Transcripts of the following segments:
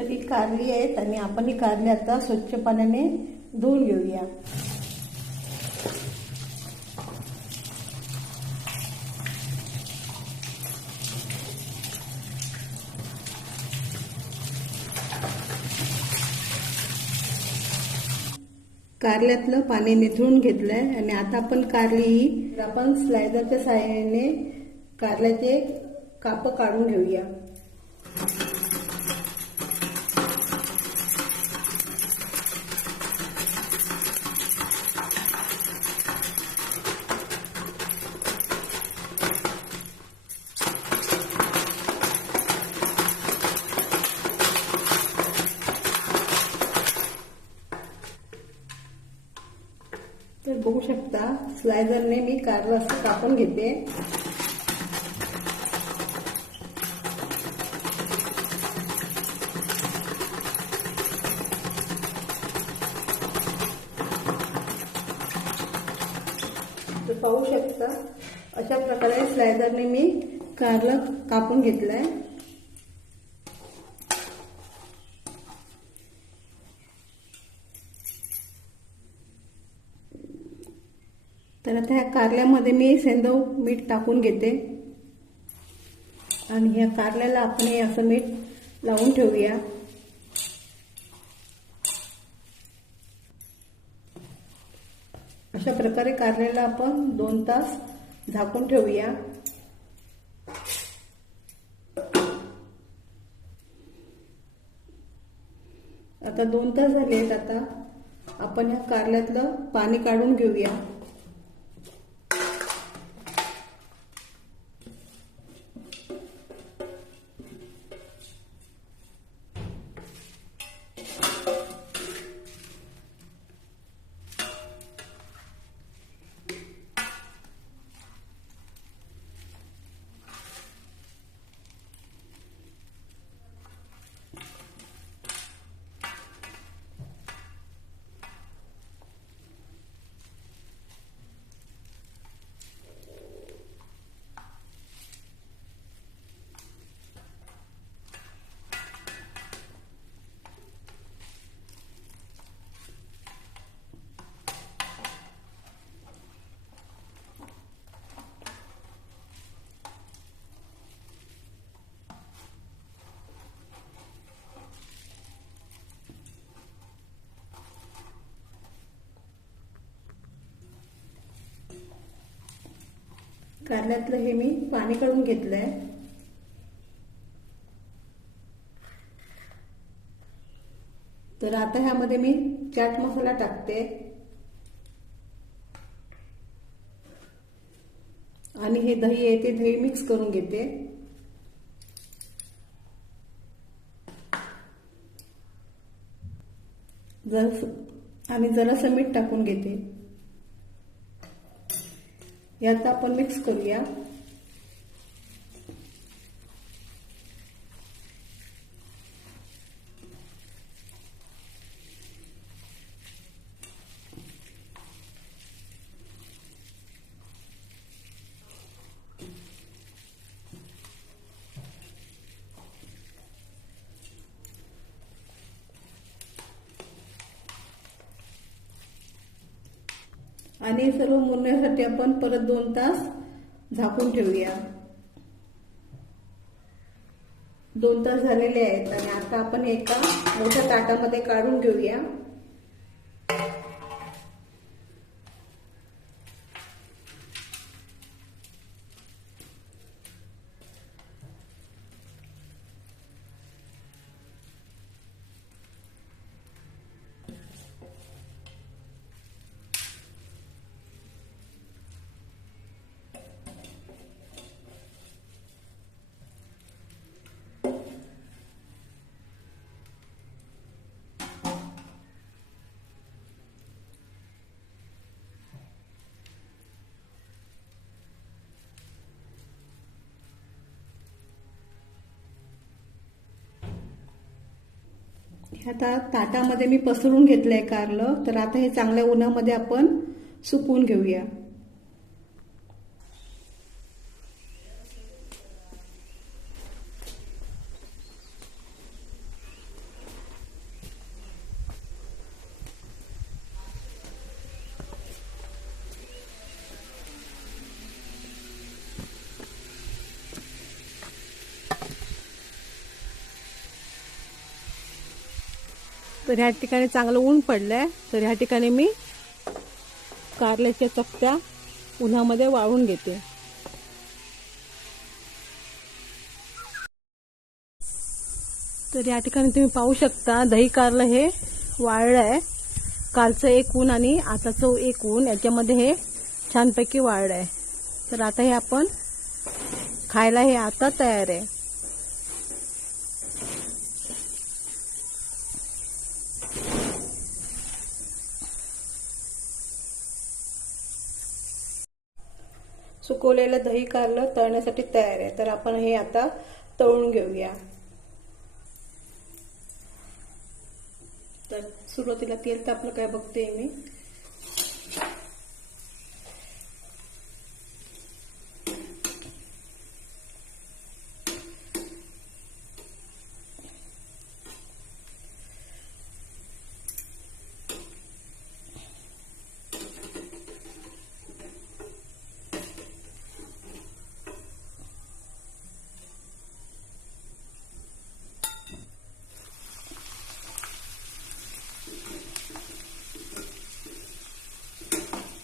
तर ही कारली आहेत आणि आपण ही कारली आता स्वच्छ पाण्याने धुवून घेऊया. कारल्यातलं पाणी निथळून घेतलंय आणि आता आपण कारली ही आपण स्लायडरच्या सहाय्याने कारल्याचे काप काढून घेऊया. बघू शकता. स्लायझरने मी कारलं असं कापून घेते. तर पाहू शकता अशा प्रकारे स्लायझरने मी कारलं कापून घेतलंय. तर आता ह्या कारल्यामध्ये मी सेंदव मीठ टाकून घेते. आणि ह्या कारल्याला आपण हे असं मीठ लावून ठेवूया. अशा प्रकारे कारल्याला आपण दोन तास झाकून ठेवूया. आता दोन तास झाले आहेत आता. आपण ह्या कारल्यातलं पाणी काढून घेऊया. कारल्यातलं हे मी पाणी काढून घेतलंय. तर आता ह्यामध्ये मी चाट मसाला टाकते. आणि हे दही आहे ते दही मिक्स करून घेते. जर आणि जरासं मीठ टाकून घेते. यात आपण मिक्स करूया. आणि सर्व मुरण्यासाठी आपण परत दोन तास झाकून ठेवूया. दोन तास झालेले आहेत आणि आता आपण एका मोठ्या ताटामध्ये काढून घेऊया आता ताटामध्ये मी पसरून घेतलंय कारलं तर आता हे चांगल्या उन्हामध्ये आपण सुकवून घेऊया. तर ह्या ठिकाणी चांगलं ऊन पडलंय. तर ह्या ठिकाणी मी कारल्याच्या चकत्या उन्हामध्ये वाळून घेते. तर या ठिकाणी तुम्ही पाहू शकता दही कारलं हे वाळलं आहे कालचं एक ऊन आणि आताचं एक ऊन याच्यामध्ये हे छानपैकी वाळलं आहे तर आता हे आपण खायला हे आता तयार आहे. सुकवलेलं दही कारलं तळण्यासाठी तयार आहे. तर आपण हे आता तळून घेऊया. तर सुरुवातीला तेल तापलं काय बघते मी?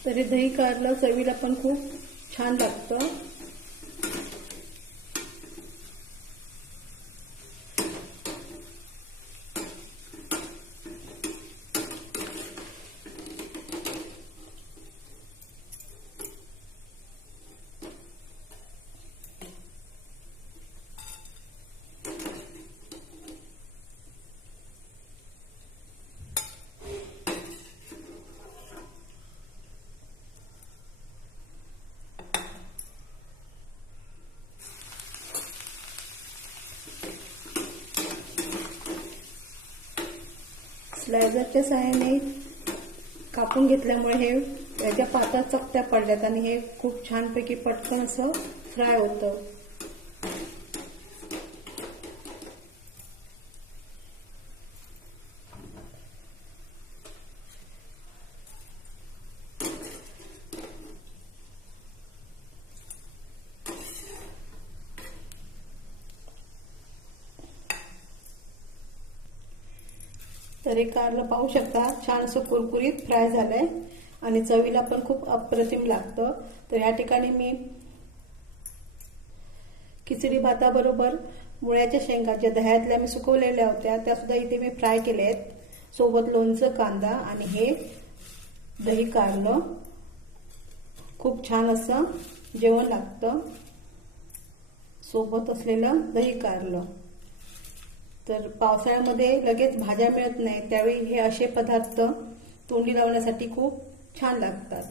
तरी दही काढलं चवीला पण खूप छान लागतं. स्लायझरच्या सहाय्याने कापून घेतल्यामुळे हे याच्या पातळ चकत्या पडल्यात आणि हे खूप छानपैकी पटकन असं फ्राय होतं. तर हे कारलं पाहू शकता. छान असं कुरकुरीत फ्राय झालंय. आणि चवीला पण खूप अप्रतिम लागतं. तर या ठिकाणी मी खिचडी भाताबरोबर मुळ्याच्या शेंगा ज्या दह्यातल्या मी सुकवलेल्या होत्या. त्या सुद्धा इथे मी फ्राय केल्या आहेत सोबत लोणचं कांदा आणि हे दही कारलं. खूप छान असं जेवण लागतं. सोबत असलेलं दही कारलं. तर पावसाळ्यामध्ये लगेच भाज्या मिळत नाही त्यावेळी हे असे पदार्थ तोंडी लावण्यासाठी खूप छान लागतात.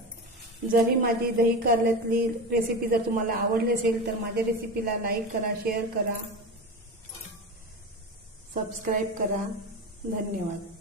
जर ही माझी दही कारल्यातली रेसिपी जर तुम्हाला आवडली असेल तर माझ्या रेसिपीला लाईक करा शेअर करा. सबस्क्राईब करा. धन्यवाद.